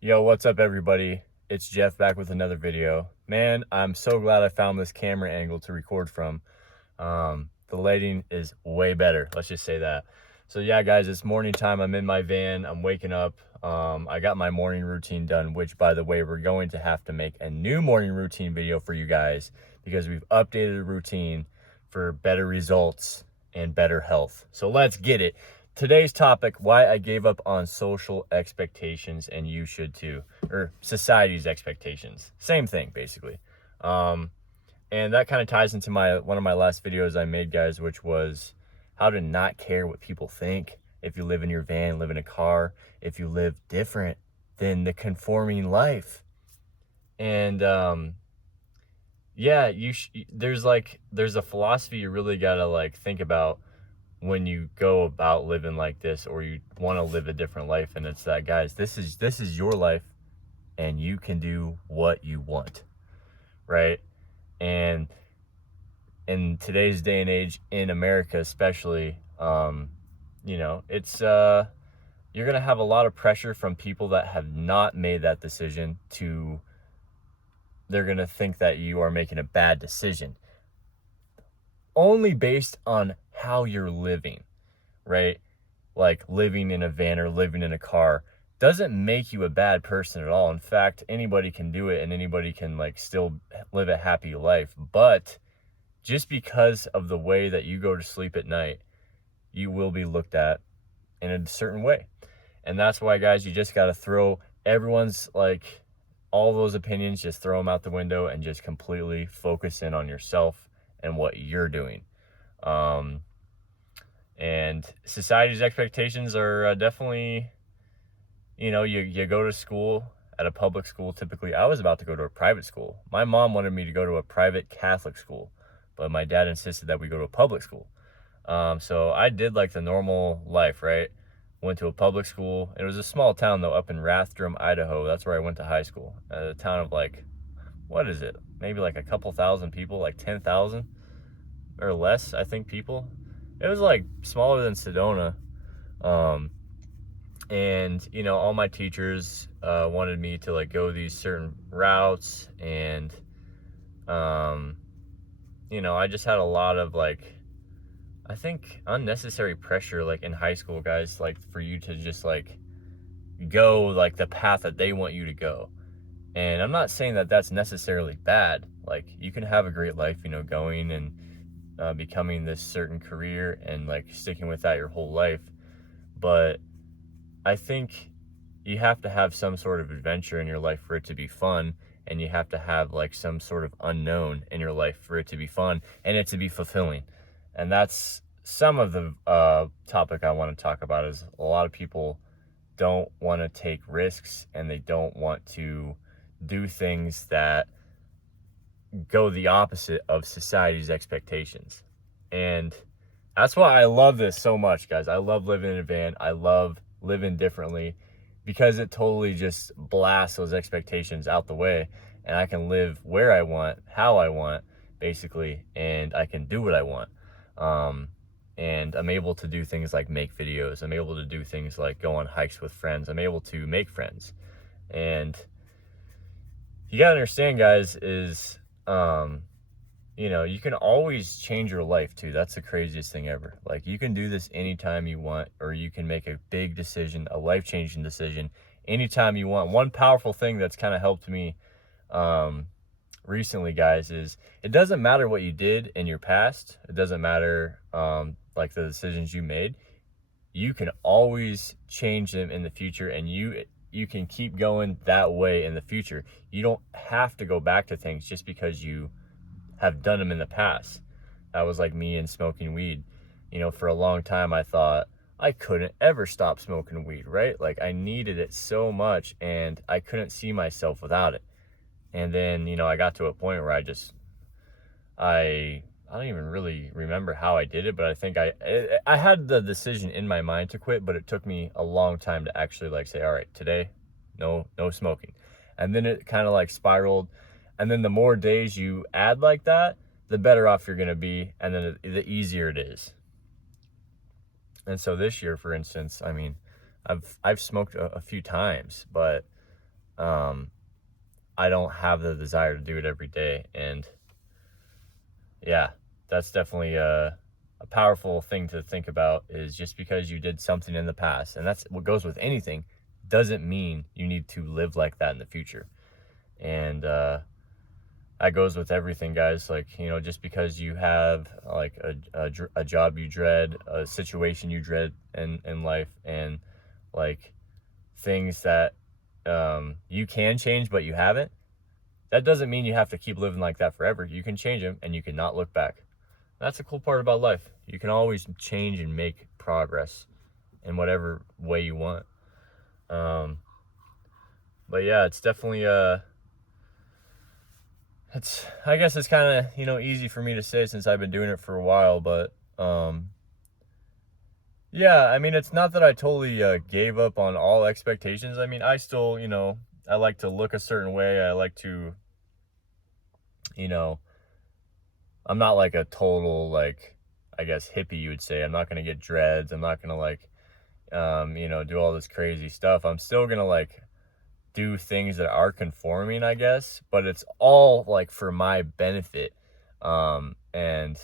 Yo, what's up everybody? It's Jeff back with another video. Man, I'm so glad I found this camera angle to record from. The lighting is way better, let's just say that. So yeah, guys, it's morning time. I'm in my van, I'm waking up. I got my morning routine done, which by the way, we're going to have to make a new morning routine video for you guys because we've updated the routine for better results and better health. So let's get it. Today's topic, why I gave up on social expectations, and you should too, or society's expectations. Same thing, basically. And that kind of ties into one of my last videos I made, guys, which was how to not care what people think if you live in your van, live in a car, if you live different than the conforming life. And yeah, there's a philosophy you really gotta like think about when you go about living like this, or you want to live a different life. And it's that, guys, this is your life and you can do what you want, right? And in today's day and age, in America especially, it's you're gonna have a lot of pressure from people that have not made that decision. They're gonna think that you are making a bad decision only based on how you're living, right? Like living in a van or living in a car doesn't make you a bad person at all. In fact, anybody can do it and anybody can like still live a happy life. But just because of the way that you go to sleep at night, you will be looked at in a certain way. And that's why, guys, you just got to throw everyone's like all those opinions, just throw them out the window and just completely focus in on yourself and what you're doing. And society's expectations are definitely, you go to school at a public school. Typically, I was about to go to a private school. My mom wanted me to go to a private Catholic school, but my dad insisted that we go to a public school. So I did like the normal life, right? Went to a public school. It was a small town though, up in Rathdrum, Idaho. That's where I went to high school. A town of like, what is it? Maybe like a couple thousand people, like 10,000 or less, I think, people. It was like smaller than Sedona. And all my teachers wanted me to like go these certain routes. And I just had a lot of like, I think, unnecessary pressure like in high school, guys, like for you to just like go like the path that they want you to go. And I'm not saying that that's necessarily bad. Like, you can have a great life, going and becoming this certain career and like sticking with that your whole life. But I think you have to have some sort of adventure in your life for it to be fun. And you have to have like some sort of unknown in your life for it to be fun and it to be fulfilling. And that's some of the topic I want to talk about. Is a lot of people don't want to take risks and they don't want to do things that go the opposite of society's expectations. And that's why I love this so much, guys. I love living in a van. I love living differently because it totally just blasts those expectations out the way. And I can live where I want, how I want, basically, and I can do what I want. And I'm able to do things like make videos. I'm able to do things like go on hikes with friends. I'm able to make friends. And you gotta understand, guys, is, you can always change your life too. That's the craziest thing ever. Like, you can do this anytime you want, or you can make a big decision, a life-changing decision, anytime you want. One powerful thing that's kind of helped me, recently, guys, is it doesn't matter what you did in your past. It doesn't matter, like the decisions you made. You can always change them in the future, and you can keep going that way in the future. You don't have to go back to things just because you have done them in the past. That was like me and smoking weed. For a long time, I thought I couldn't ever stop smoking weed, right? Like, I needed it so much and I couldn't see myself without it. And then, I got to a point where I don't even really remember how I did it, but I think I had the decision in my mind to quit, but it took me a long time to actually like say, all right, today, no smoking. And then it kind of like spiraled. And then the more days you add like that, the better off you're going to be. And then the easier it is. And so this year, for instance, I mean, I've smoked a few times, but I don't have the desire to do it every day. And yeah, that's definitely a powerful thing to think about, is just because you did something in the past, and that's what goes with anything, doesn't mean you need to live like that in the future. And that goes with everything, guys. Like, you know, just because you have like a job you dread, a situation you dread in life, and like things that you can change but you haven't, that doesn't mean you have to keep living like that forever. You can change them and you can not look back. That's the cool part about life. You can always change and make progress in whatever way you want. But yeah, it's definitely I guess it's kind of, you know, easy for me to say since I've been doing it for a while. But yeah, I mean, it's not that I totally gave up on all expectations. I mean, I still, you know, I like to look a certain way. I like to, you know, I'm not like a total, like, I guess hippie, you would say. I'm not going to get dreads. I'm not going to like, you know, do all this crazy stuff. I'm still going to like do things that are conforming, I guess, but it's all like for my benefit. And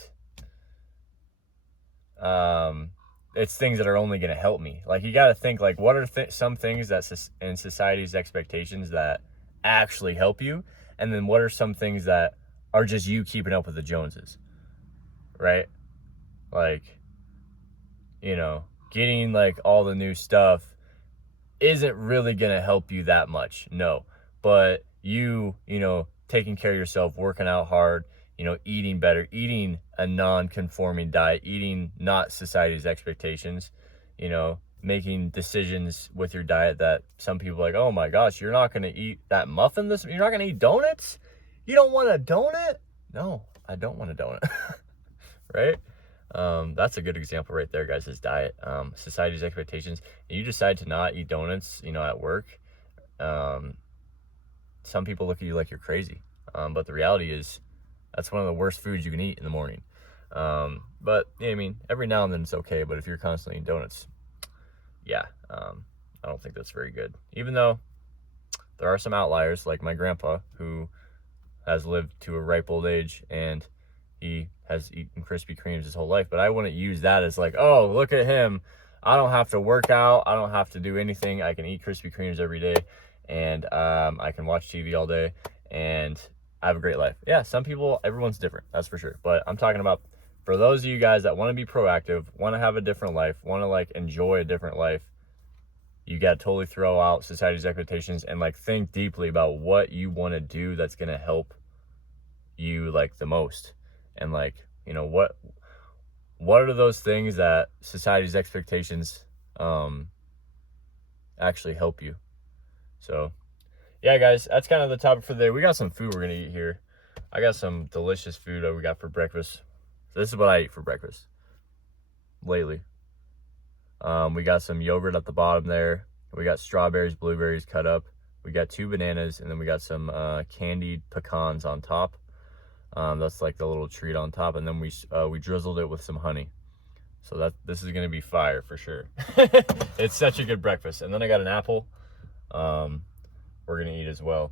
it's things that are only going to help me. Like, you got to think, like, what are some things that in society's expectations that actually help you? And then what are some things that are just you keeping up with the Joneses, right? Like, you know, getting like all the new stuff isn't really going to help you that much. No, but you know, taking care of yourself, working out hard, you know, eating better, eating a non-conforming diet, eating not society's expectations, you know, making decisions with your diet that some people are like, oh my gosh, you're not going to eat that muffin you're not going to eat donuts? You don't want a donut? No, I don't want a donut. Right? That's a good example right there, guys, is diet. Society's expectations. You decide to not eat donuts, you know, at work. Some people look at you like you're crazy. But the reality is that's one of the worst foods you can eat in the morning. But yeah, I mean, every now and then it's okay. But if you're constantly eating donuts, yeah, I don't think that's very good. Even though there are some outliers, like my grandpa, who has lived to a ripe old age and he has eaten Krispy Kremes his whole life. But I wouldn't use that as like, oh, look at him. I don't have to work out. I don't have to do anything. I can eat Krispy Kremes every day, and I can watch TV all day, and I have a great life. Yeah, some people, everyone's different, that's for sure. But I'm talking about for those of you guys that want to be proactive, want to have a different life, want to like enjoy a different life, you got to totally throw out society's expectations and like think deeply about what you want to do that's going to help you like the most. And like, you know, what are those things that society's expectations actually help you? So yeah, guys, that's kind of the topic for the day. We got some food we're gonna eat here. I got some delicious food that we got for breakfast. So this is what I eat for breakfast lately. We got some yogurt at the bottom there. We got strawberries, blueberries cut up. We got 2 bananas, and then we got some candied pecans on top. That's like the little treat on top, and then we drizzled it with some honey. So this is gonna be fire for sure. It's such a good breakfast. And then I got an apple. We're gonna eat as well.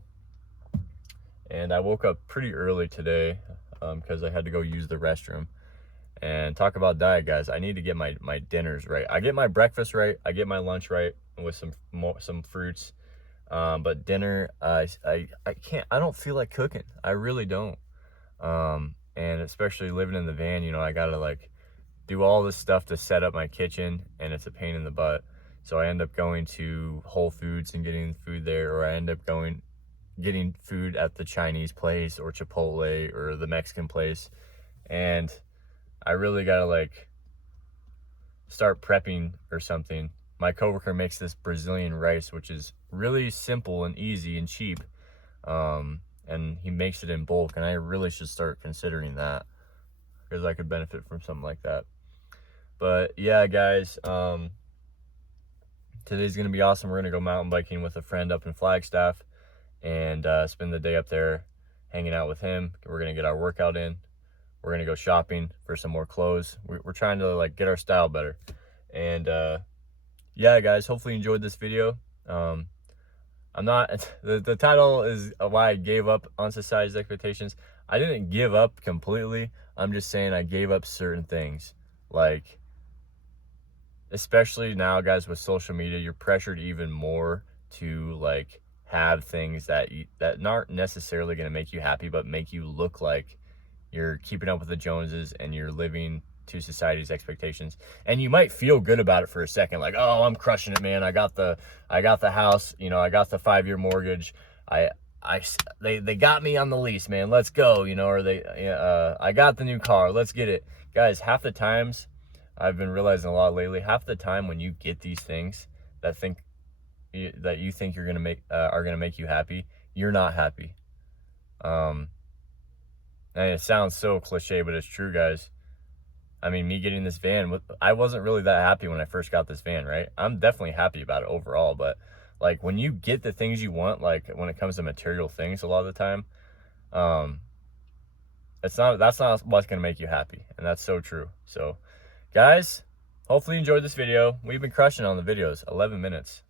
And I woke up pretty early today because I had to go use the restroom. And talk about diet, guys. I need to get my dinners right. I get my breakfast right. I get my lunch right with some fruits. But dinner, I can't. I don't feel like cooking. I really don't. And especially living in the van, you know, I gotta like do all this stuff to set up my kitchen, and it's a pain in the butt. So I end up going to Whole Foods and getting food there, or I end up getting food at the Chinese place or Chipotle or the Mexican place. And I really gotta like start prepping or something. My coworker makes this Brazilian rice, which is really simple and easy and cheap. And he makes it in bulk, and I really should start considering that because I could benefit from something like that. But yeah, guys, today's gonna be awesome. We're gonna go mountain biking with a friend up in Flagstaff and spend the day up there hanging out with him. We're gonna get our workout in. We're gonna go shopping for some more clothes. We're trying to like get our style better. And yeah, guys, hopefully you enjoyed this video. I'm not, the title is why I gave up on society's expectations. I didn't give up completely. I'm just saying I gave up certain things. Like, especially now, guys, with social media, you're pressured even more to like have things that that aren't necessarily going to make you happy, but make you look like you're keeping up with the Joneses and you're living to society's expectations. And you might feel good about it for a second, like, oh, I'm crushing it, man. I got the house, you know, I got the 5-year mortgage. They got me on the lease, man. Let's go, you know, or I got the new car. Let's get it. Guys, half the times I've been realizing a lot lately, half the time when you get these things that you think you're going to make are going to make you happy, you're not happy. And it sounds so cliche, but it's true, guys. I mean, me getting this van, I wasn't really that happy when I first got this van, right? I'm definitely happy about it overall, but like when you get the things you want, like when it comes to material things, a lot of the time, that's not what's gonna make you happy, and that's so true. So, guys, hopefully you enjoyed this video. We've been crushing on the videos, 11 minutes.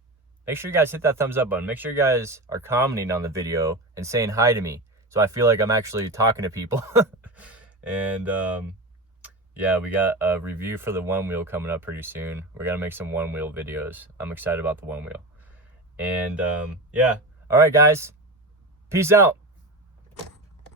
Make sure you guys hit that thumbs up button. Make sure you guys are commenting on the video and saying hi to me, so I feel like I'm actually talking to people. And yeah, we got a review for the one wheel coming up pretty soon. We're gonna make some one wheel videos. I'm excited about the one wheel. And yeah, all right, guys, peace out.